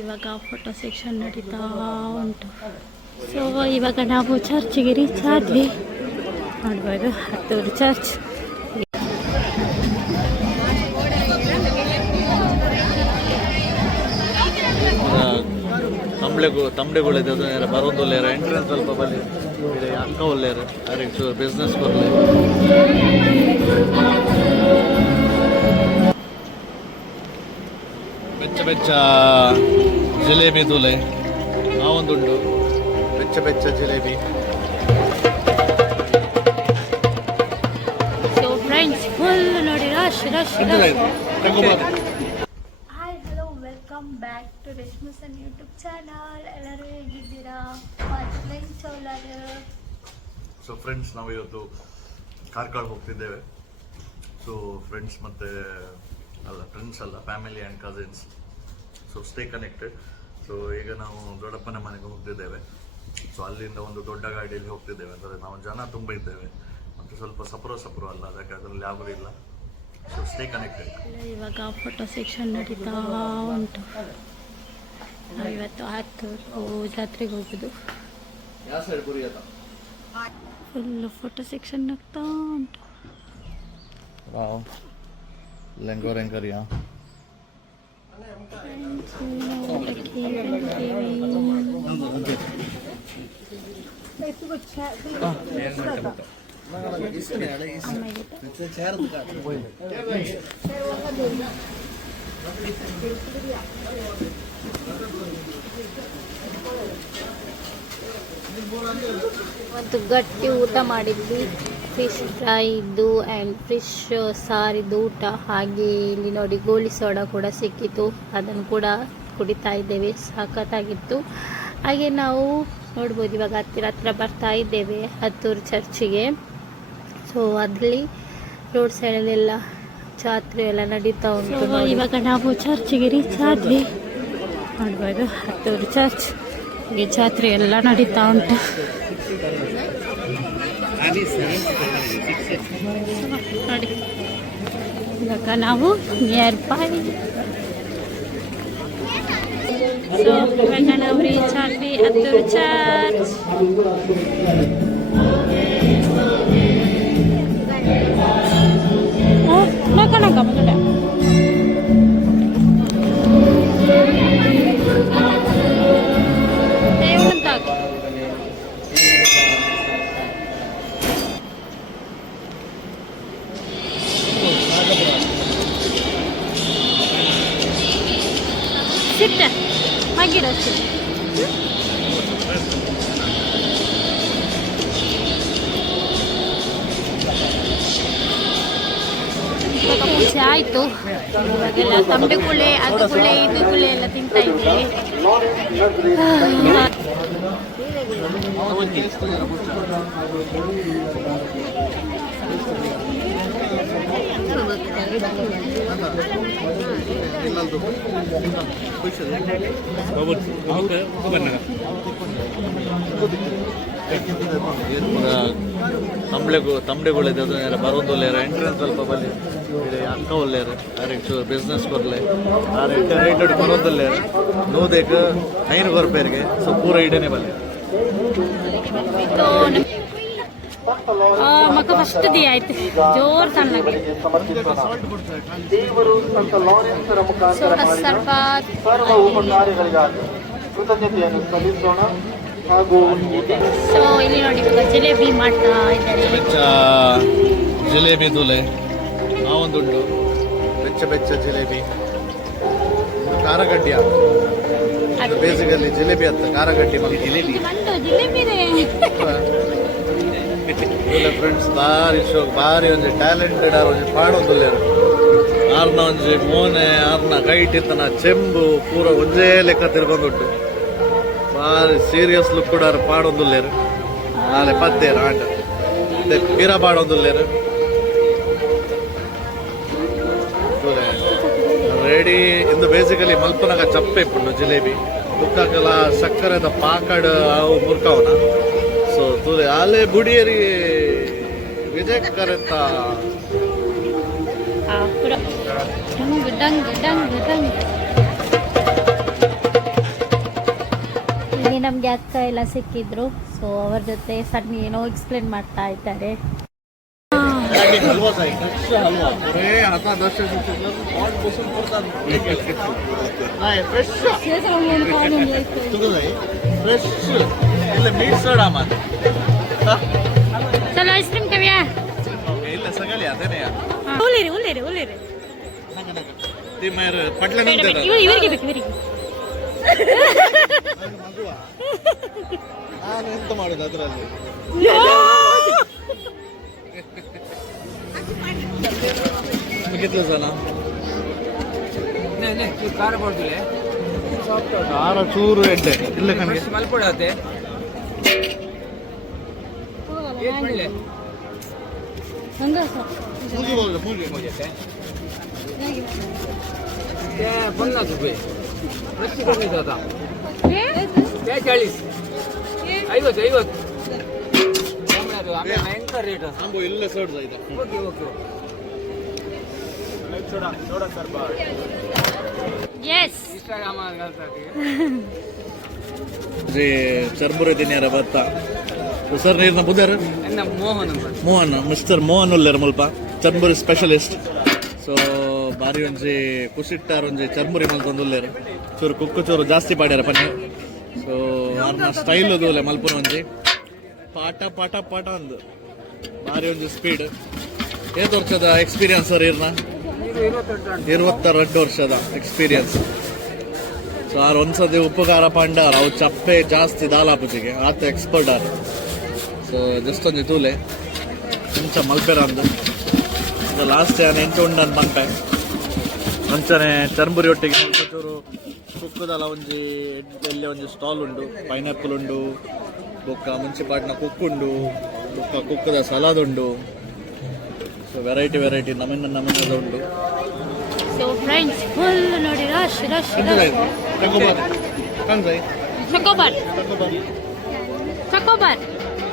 ಇವಾಗ photo section ನಡೀತಾ ಉಂಟು. ಸೊ ಇವಾಗ ನಾವು ಚರ್ಚ್ಗೆ ರೀಚ್ ಆದ್ವಿ ನೋಡ್ಬೋದು, ಹತ್ತೂರು ಚರ್ಚ್ ತಂಬ್ಳೆಗು ತಂಬ್ಳೆಗಳಿದೆ ಅದು ಏನಾರ ಬರೋದು ಒಳ್ಳೆಯ ಎಂಟ್ರೆನ್ಸ್ ಸ್ವಲ್ಪ ಬಲ್ಲಿ ಅಕ್ಕ ಬಿಸಿನೆಸ್ ಅರೆ ಬಿಸ್ನೆಸ್ ಬರಲಿ ಬೆಚ್ಚ ಜಿಲೇಬಿ ದೂಲೆ. ಆ ಒಂದುಂಟು ಬೆಚ್ಚ ಬೆಚ್ಚ jalebi. Hi hello welcome back to ರೇಷ್ಮಸನ್ YouTube channel ಎಲ್ಲರೂ ಹೇಗಿದ್ದೀರಾ? ಸೊ ಫ್ರೆಂಡ್ಸ್ ನಾವು ಇವತ್ತು ಕಾರ್ಕಳ ಹೋಗ್ತಿದ್ದೇವೆ. ಸೊ ಫ್ರೆಂಡ್ಸ್ ಮತ್ತೆ ಅಲ್ಲ ಫ್ರೆಂಡ್ಸ್ ಅಲ್ಲ family and cousins so stay connected so ಈಗ ನಾವು ದೊಡ್ಡಪ್ಪನ ಮನೆಗೆ ಹೋಗ್ತಿದ್ದೇವೆ. ಸೊ ಅಲ್ಲಿಂದ ಒಂದು ದೊಡ್ಡ ಗಾಡಿಯಲ್ಲಿ ಹೋಗ್ತಿದ್ದೇವೆ. ಅಂದರೆ ನಾವು ಜನ ತುಂಬ ಇದ್ದೇವೆ. ಮತ್ತು ಸ್ವಲ್ಪ ಸಪ್ರೋ ಸಪ್ರೋ ಅಲ್ಲ ಅದಕ್ಕೆ ಅದರಲ್ಲಿ ಯಾವುದೂ ಇಲ್ಲ. ಸೊ ಸ್ಟೇ ಕನೆಕ್ಟೆಡ್ ಇವಾಗ ಫೋಟೋ ಸೆಕ್ಷನ್ ನಡೀತಾ ಉಂಟು. ನಾವು ಇವತ್ತು ಆಯ್ತು ಜಾತ್ರೆಗೆ ಹೋಗೋದು. ಫುಲ್ ಫೋಟೋ ಸೆಕ್ಷನ್ ಆಗ್ತಾ ಉಂಟು. ವಾವ್. ಲೆಂಗೋ ಮತ್ತು ಗಟ್ಟಿ ಊಟ ಮಾಡಿದ್ವಿ. ಫಿಶ್ ಫ್ರೈ ಇದ್ದು ಆ್ಯಂಡ್ ಫಿಶ್ ಸಾರಿದ್ದು ಊಟ. ಹಾಗೆ ಇಲ್ಲಿ ನೋಡಿ ಗೋಲಿ ಸೋಡಾ ಕೂಡ ಸಿಕ್ಕಿತು ಅದನ್ನು ಕೂಡ ಕುಡಿತಾ ಇದ್ದೇವೆ. ಸಖತ್ತಾಗಿತ್ತು ಹಾಗೆ ನಾವು ನೋಡ್ಬೋದು ಇವಾಗ ಹತ್ತಿರ ಹತ್ರ ಬರ್ತಾ ಇದ್ದೇವೆ ಹತ್ತೂರು ಚರ್ಚಿಗೆ. ಸೊ ಅಲ್ಲಿ ರೋಡ್ ಸೈಡಲ್ಲೆಲ್ಲ ಜಾತ್ರೆ ಎಲ್ಲ ನಡೀತಾ ಉಂಟು ಇವಾಗ ನಾವು ಚರ್ಚಿಗೆ ರೀಚ್ ಆದ್ವಿ. ನೋಡ್ಬೋದು ಹತ್ತೂರು ಚರ್ಚ್. ಜಾತ್ರೆ ಎಲ್ಲ ನಡೀತಾ ಉಂಟು. ನೋಡಿ ಇವಾಗ ನಾವು ನಿಯರ್ ಬೈ ಸೊ ಇವಾಗ ನಾವು ರೀಚ್ ಆದ್ವಿ ಹತ್ತೂರು ಚರ್ಚ್ ನಕ ನಕ ಹಾಗಿರ ಇವಾಗ ಪೂಜೆ ಆಯಿತು ಇವಾಗೆಲ್ಲ ತಂಬೆ ಕುಳೆ ಅದು ಕುಳೆ ಇದು ಕುಳೆ ಎಲ್ಲ ತಿಂತಾ ಇದ್ದೀವಿ ತಂಬ್ಳೆಗು ತಂಬ್ಳೆಗಳಿದೆ ಅದು ನೇರ ಬರೋದಲ್ಲೇರ ಎಂಟ್ರೆನ್ಸ್ ಸ್ವಲ್ಪ ಬಲ್ಲಿ ಅಕ್ಕ ಒಲ್ಲೇರ ಅರೆ ಚೂರು ಬಿಸ್ನೆಸ್ ಬರಲಿ ಆ ರೇಟ್ ರೇಟ್ ಬರೋದಲ್ಲೇರ ನೂದೇಕ ಐನೂರು ರೂಪಾಯಿಗೆ ಸೊ ಪೂರ ಇಡೇನೆ ಬಲ್ಲಿ ಮಕ್ಕ ಫಸ್ಟ್ ದಿ ಆಯ್ತು. ಜೋರ್ ತಣ್ಣಗೆ. ದೇವರು ಸಂತ ಲಾರೆನ್ಸರ ಮುಖಾಂತರ ಸರ್ವ ಉಪಕಾರ್ಯಗಳಿಗಾಗಿ ಕೃತಜ್ಞತೆಯನ್ನು ಸಲ್ಲಿಸೋಣ. ಹಾಗೂ ಸೊ ಇಲ್ಲಿ ನೋಡಿ ಜಿಲೇಬಿ ಮಾಡ್ತಾ ಇದ್ದಾರೆ. ಬೆಚ್ಚ ಜಿಲೇಬಿ ತೂಲೆ ಆ ಒಂದುಂಟು ಬೆಚ್ಚ ಬೆಚ್ಚ ಜಿಲೇಬಿ. ಖಾರಗಡ್ಡಿಯ ಬೇಸಿಕಲ್ಲಿ ಜಿಲೇಬಿ ಅಂತ ಖಾರಗಡ್ಡಿ ಮಗ ಜಿಲೇಬಿ ಬಂದು ಫ್ರೆಂಡ್ಸ್ ಬಾರಿ ಶೋಕ್ ಬಾರಿ ಒಂಜಿ ಟ್ಯಾಲೆಂಟೆಡ್ ಆರ್ ಒಂಜಿ ಪಾಡೊಂದುಲ್ಲೆರ್ ಆರ್ನ ಒಂಜಿ ಮೋನೆ, ಆರ್ನ ಕೈಟ್ ಇತ್ತನ, ಚೆಂಬು, ಪೂರ ಒಂಜೇ ಲೆಕ್ಕ ತಿರ್ಗೊಂಡುಂಟು ಬಾರಿ ಸೀರಿಯಸ್ ಲುಕ್ ಕೂಡ ಅವ್ರು ಪಾಡೊಂದುಲ್ಲೇರು ನಾಳೆ ಪತ್ತೇರು ಆಟ. ಪಿರ ಪಾಡೊಂದುಲ್ಲೇರು ರೆಡಿ ಇಂದು ಬೇಸಿಕಲಿ ಮಲ್ಪನಾಗ ಚಪ್ಪೆ ಇಪ್ಪುಂಡು ಜಿಲೇಬಿ. ಬುಕ್ಕಲ್ಲ ಸಕ್ಕರೆದ ಪಾಕಡ್ ಅವು ಮುರ್ಕವನ. ಅಲ್ಲಿ ಬುಡಿಯರಿ ವಿಜಯ ಕರೆತ ಇಲ್ಲಿ ನಮ್ಗೆ ಅಕ್ಕ ಎಲ್ಲ ಸಿಕ್ಕಿದ್ರು ಸೊ ಅವ್ರ ಜೊತೆ ಸಣ್ಣ ಏನೋ ಎಕ್ಸ್ಪ್ಲೇನ್ ಮಾಡ್ತಾ ಇದ್ದಾರೆ ಫ್ರೆಶ್ ಇಲ್ಲ ಮೀಟ್ ಸೋಡಾ ಮಾತು ಚಲೋ ಐಸ್ ಕ್ರೀಮ್ ಕವಿಯಾ ಇಲ್ಲ ಸಗಲಿ ಅದೇನೇ ಉಳಿರಿ ಉಳಿರಿ ಉಳಿರಿ ಇವರಿಗೆ ಇವರಿಗೆ ನಾನು ಎಂತ ಮಾಡೋದು ಅದರಲ್ಲಿ ಖಾರ ಕೊಡ್ತಿಲ್ಲ ಖಾರ ಚೂರು ಎಡ್ಡೆ ಇಲ್ಲ ಕಣೆ ಮಲ್ಕೊಡತ್ತೆ પન્નાસ રૂપિયા રસ્સી કમી દાદા બે ચાલીસ ಐವತ್ತು ಐವತ್ತು. ಭಯಂಕರ ರೇಟ್ ಅಂಬು ಇಲ್ಲ ಸೋಡ್ ಇದೆ. Okay okay soda soda sir ಬಾ. ಎಸ್ ಇನ್ಸ್ಟಾಗ್ರಾಮ್ ಆಗಲ್ಸಾತಿ ಜಿ ಸರ್ಬುರದಿನೇರ ಭತ್ತ ಸರ್ ನೀರ್ನ ಬುದ್ಧರ್ ಮೋಹನ್ ಮಿಸ್ಟರ್ ಮೋಹನ್ ಉಲ್ಲರ್ ಮುಲ್ಪ. ಚರ್ಮುರಿ ಸ್ಪೆಷಲಿಸ್ಟ್ ಸೊ ಬಾರಿ ಒಂಜಿ ಕುಸಿಟ್ಟಾರ್ ಒಂಜಿ ಚರ್ಮುರಿ ಮಲ್ತೊಂದುಲ್ಲೇರ್ ಚೂರು ಕುಕ್ಕು ಚೂರು ಜಾಸ್ತಿ ಪಾಡ್ಯಾರ ಪನ್ನಿ ಸೊ ಅವ್ರನ್ನ ಸ್ಟೈಲ್ ದೂಲೆ ಮಲ್ಪುನ ಒಂಜಿ. ಪಾಟ ಪಾಟ ಪಾಟ ಅಂದು. ಬಾರಿ ಒಂಜಿ ಸ್ಪೀಡ್ ಏತ್ ವರ್ಷದ ಎಕ್ಸ್ಪೀರಿಯನ್ಸ್ ಸರ್ ಇರ್ನ ಇರುವತ್ತೆರಡು ವರ್ಷದ ಎಕ್ಸ್ಪೀರಿಯನ್ಸ್ ಸೊ ಆರ್ ಒಂದ್ಸತಿ ಉಪಕಾರ ಪಾಂಡ ಅವ್ರು ಚಪ್ಪೆ ಜಾಸ್ತಿ ದಾಲಾಪುಜಿಗೆ. ಆತ ಎಕ್ಸ್ಪರ್ಟ್ ಆರ್. ಸೊ ಜಸ್ಟ್ ಒಂದು ತೂಲೆ. ಮುಂಚೆ ಮಲ್ಪೆರ ಅಂದು. ಇದು ಲಾಸ್ಟ್ ಏನು ಉಂಡು ಉಂಡನ್ ಮನ್ಪೆ ಅಂಚನೆ ಚರ್ಮುರಿ ಒಟ್ಟಿಗೆ ಚೂರು ಕುಕ್ಕುದಲ ಒಂಜಿ ಎಲ್ಲಿ ಒಂಜಿ ಸ್ಟಾಲ್ ಉಂಡು ಪೈನಾಪಲ್ ಉಂಡು ಬೊಕ್ಕ ಮುಂಚಿಪಾಟ್ನ ಕುಕ್ಕುಂಡು ಬೊಕ್ಕ ಕುಕ್ಕದ ಸಲಾದ್ ಉಂಡು. ಸೊ ವೆರೈಟಿ ವೆರೈಟಿ ನಮೂನೆ ನಮೂನೆದ ಉಂಡು. ಸೊ ಫ್ರೆಂಡ್ಸ್ ಫುಲ್ ನೋಡಿ rush rush rush chocobar chocobar chocobar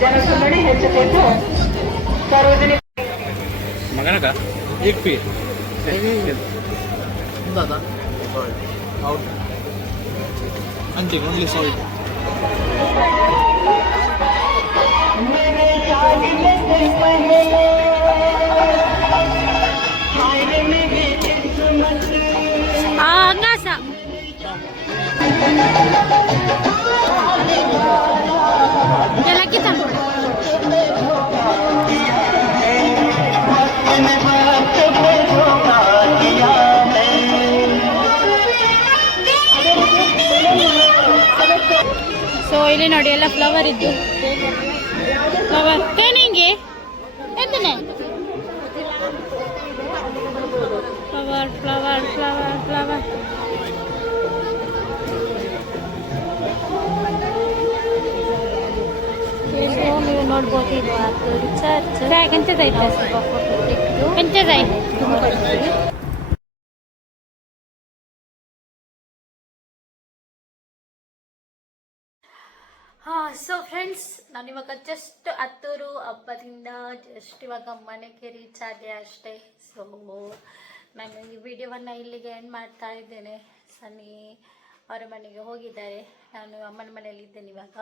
ಜನಸಂದಣಿ ಹೆಚ್ಚುತ್ತಿದ್ದು ಸಾರ್ವಜನಿಕ ಮಗನಕ ಏಕ್ ಪಿ. ದಾದಾ ಹೌದು. ಅಂಚೆ ಓನ್ಲಿ ಸಾಲ್ಟ್ ಇಲ್ಲಿ ನೋಡಿ ಎಲ್ಲ ಫ್ಲವರ್ ಇದ್ದು. ಫ್ಲವರ್ ತೇನಿಂಗೆ ಎಂತನೆ ಫ್ಲವರ್ ಫ್ಲವರ್ ಫ್ಲವರ್ ಫ್ಲವರ್ ನೀವು ನೋಡ್ಬೋದು ಇದು ಚರ್ಚ್ ಎಂತದೈತೆ ಎಂತದೈತೆ ಸೊ ಫ್ರೆಂಡ್ಸ್ ನಾನು ಇವಾಗ ಜಸ್ಟ್ ಹತ್ತೂರು ಹಬ್ಬದಿಂದ ಜಸ್ಟ್ ಇವಾಗ ಮನೆಗೆ ರೀಚ್ ಆದೆ ಅಷ್ಟೇ. ಸೊ ನಾನು ಈ ವಿಡಿಯೋವನ್ನು ಇಲ್ಲಿಗೆ ಎಂಡ್ ಮಾಡ್ತಾ ಇದ್ದೇನೆ. ಸನ್ನಿ ಅವರ ಮನೆಗೆ ಹೋಗಿದ್ದಾರೆ. ನಾನು ಅಮ್ಮನ ಮನೆಯಲ್ಲಿ ಇದ್ದೇನೆ ಇವಾಗ.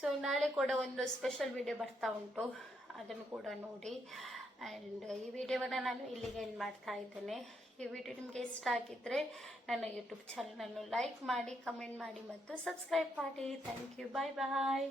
ಸೊ ನಾಳೆ ಕೂಡ ಒಂದು ಸ್ಪೆಷಲ್ ವಿಡಿಯೋ ಬರ್ತಾ ಉಂಟು. ಅದನ್ನು ಕೂಡ ನೋಡಿ. ಆ್ಯಂಡ್ ಈ ವಿಡಿಯೋವನ್ನು ನಾನು ಇಲ್ಲಿಗೆ ಎಂಡ್ ಮಾಡ್ತಾ ಇದ್ದೇನೆ. ಈ ವಿಡಿಯೋ ನಿಮಗೆ ಇಷ್ಟ ಆಗಿದ್ದರೆ ನನ್ನ ಯೂಟ್ಯೂಬ್ ಚಾನಲನ್ನು ಲೈಕ್ ಮಾಡಿ ಕಮೆಂಟ್ ಮಾಡಿ ಮತ್ತು ಸಬ್ಸ್ಕ್ರೈಬ್ ಮಾಡಿ. Thank you bye bye